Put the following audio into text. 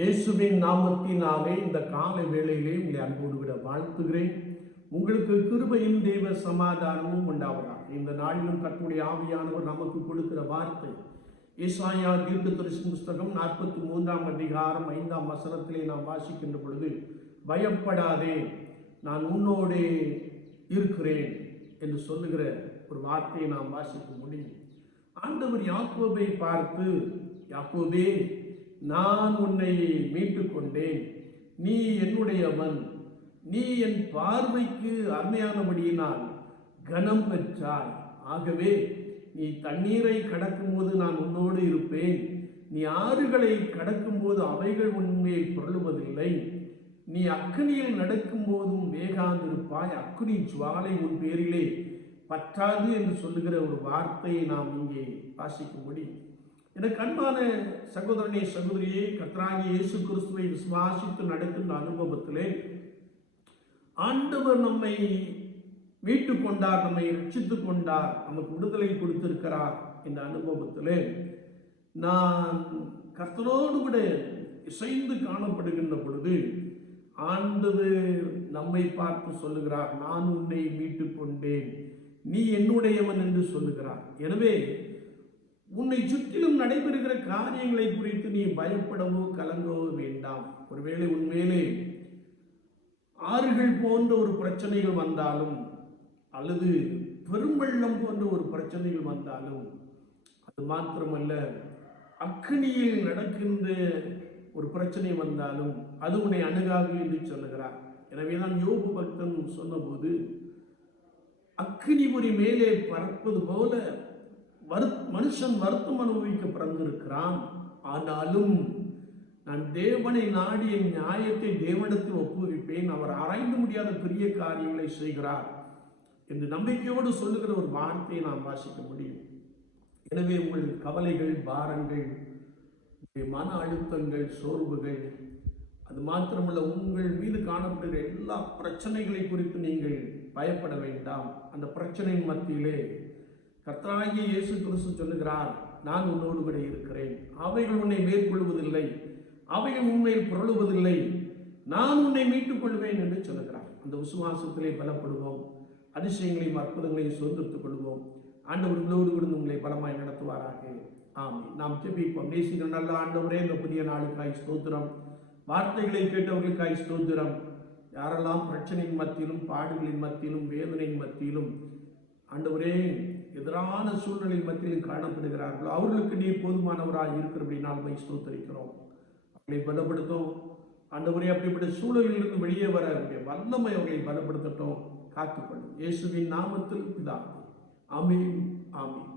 இயேசுவின் நாமத்தினாலே இந்த காலை வேளையிலே உங்களை அன்போடு விட வாழ்த்துகிறேன். உங்களுக்கு கிருபையும் தெய்வ சமாதானமும் உண்டாவதாக. இந்த நாளிலும் கற்புடைய ஆவியானவர் நமக்கு கொடுக்கிற வார்த்தை. ஏசாயா தீர்க்க தரிசன புஸ்தகம் நாற்பத்தி மூன்றாம் அதிகாரம் ஐந்தாம் வசனத்திலே நாம் வாசிக்கின்ற பொழுது பயப்படாதே நான் உன்னோடே இருக்கிறேன் என்று சொல்லுகிற ஒரு வார்த்தையை நாம் வாசிக்க முடியும். ஆண்டவர் யாக்கோபை பார்த்து யாக்கோபே நான் உன்னை மீட்டு கொண்டேன் நீ என்னுடையவன் நீ என் பார்வைக்கு அருமையானபடியினால் கனம் பெற்றாய். ஆகவே நீ தண்ணீரை கடக்கும்போது நான் உன்னோடு இருப்பேன். நீ ஆறுகளை கடக்கும்போது அவைகள் உண்மையை பொருளுவதில்லை. நீ அக்னியில் நடக்கும் போதும் வேகாந்திருப்பாய் அக்னி ஜுவாலை உன் பேரிலே பற்றாது என்று சொல்லுகிற ஒரு வார்த்தையை நாம் இங்கே வாசிக்க முடியும் எனக்கு அன்பான சகோதரனே சகோதரியே கத்ராகி இயேசு கிறிஸ்துவை விசுவாசித்து நடக்கின்ற அனுபவத்திலே ஆண்டவர் நம்மை மீட்டு கொண்டார் நம்மை ரட்சித்து கொண்டார் நமக்கு விடுதலை கொடுத்திருக்கிறார் என்ற அனுபவத்திலே நான் கர்த்தரோடு கூட இசைந்து காணப்படுகின்ற பொழுது ஆண்டவர் நம்மை பார்த்து சொல்லுகிறார் நான் உன்னை மீட்டு கொண்டேன். நீ என்னுடையவன் என்று சொல்லுகிறார். எனவே உன்னை சுற்றிலும் நடைபெறுகிற காரியங்களை குறித்து நீ பயப்படவோ கலங்கவோ வேண்டாம். ஒருவேளை உண்மையிலே ஆறுகள் போன்ற ஒரு பிரச்சனைகள் வந்தாலும் அல்லது பெரும்பள்ளம் போன்ற ஒரு பிரச்சனைகள் வந்தாலும் அது மாத்திரமல்ல அக்னியில் நடக்கின்ற ஒரு பிரச்சனை வந்தாலும் அது உன்னை அணுகாது என்று சொல்லுகிறார். எனவே தான் யோபு பக்தன் சொன்னபோது அக்னி ஒரு மேலே பறப்பது போல வரு மனுஷன் வருத்தம் அனுபவிக்க பிறந்திருக்கிறான். ஆனாலும் நான் தேவனை நாடி என் நியாயத்தை தேவனிடத்தில் ஒப்புவிப்பேன். அவர் ஆராய்ந்து முடியாத பெரிய காரியங்களை செய்கிறார் என்று நம்பிக்கையோடு சொல்லுகிற ஒரு வார்த்தையை நாம் வாசிக்க முடியும். எனவே உங்கள் கவலைகள் பாரங்கள் மன அழுத்தங்கள் சோர்வுகள் அது மாத்திரமல்ல உங்கள் மீது காணப்படுகிற எல்லா பிரச்சனைகளை குறித்து நீங்கள் பயப்பட வேண்டாம். அந்த பிரச்சனையின் மத்தியிலே கர்த்தராகிய இயேசு கிறிஸ்து சொல்லுகிறார் நான் உன்னோடு கூட இருக்கிறேன். அவைகள் உன்னை மேற்கொள்வதில்லை. அவைகள் உண்மையில் புரளுவதில்லை. நான் உன்னை மீட்டுக் கொள்வேன் என்று சொல்லுகிறார். அந்த விசுவாசத்திலே பலப்படுவோம். அதிசயங்களையும் அற்புதங்களையும் சுதந்திரத்துக் கொள்வோம். ஆண்டவர் உங்களோடு கூட உங்களை பலமாய் நடத்துவாராக. ஆம் நாம் ஜெபிப்போம். நேசிக்கிற நல்ல ஆண்டவரே இந்த புதிய நாளுக்காய் ஸ்தோத்திரம். வார்த்தைகளை கேட்டவர்களுக்காய் ஸ்தோத்திரம். யாரெல்லாம் பிரச்சனையின் மத்தியிலும் பாடுகளின் மத்தியிலும் வேதனையின் மத்தியிலும் ஆண்டவரே எதிரான சூழ்நிலை மத்தியில் காணப்படுகிறார்களோ அவர்களுக்கு நீர் போதுமானவராக இருக்கிறபடினால் மை ஸ்தோத்தரிக்கிறோம். அவர்களை பலப்படுத்தும் ஆண்டவரே அப்படிப்பட்ட சூழலிலிருந்து வெளியே வர அவருடைய வல்லமை அவர்களை பலப்படுத்தட்டும். காத்துக்கொள்ளும். இயேசுவின் நாமத்தில் பிதாவே. ஆமீன் ஆமீன்.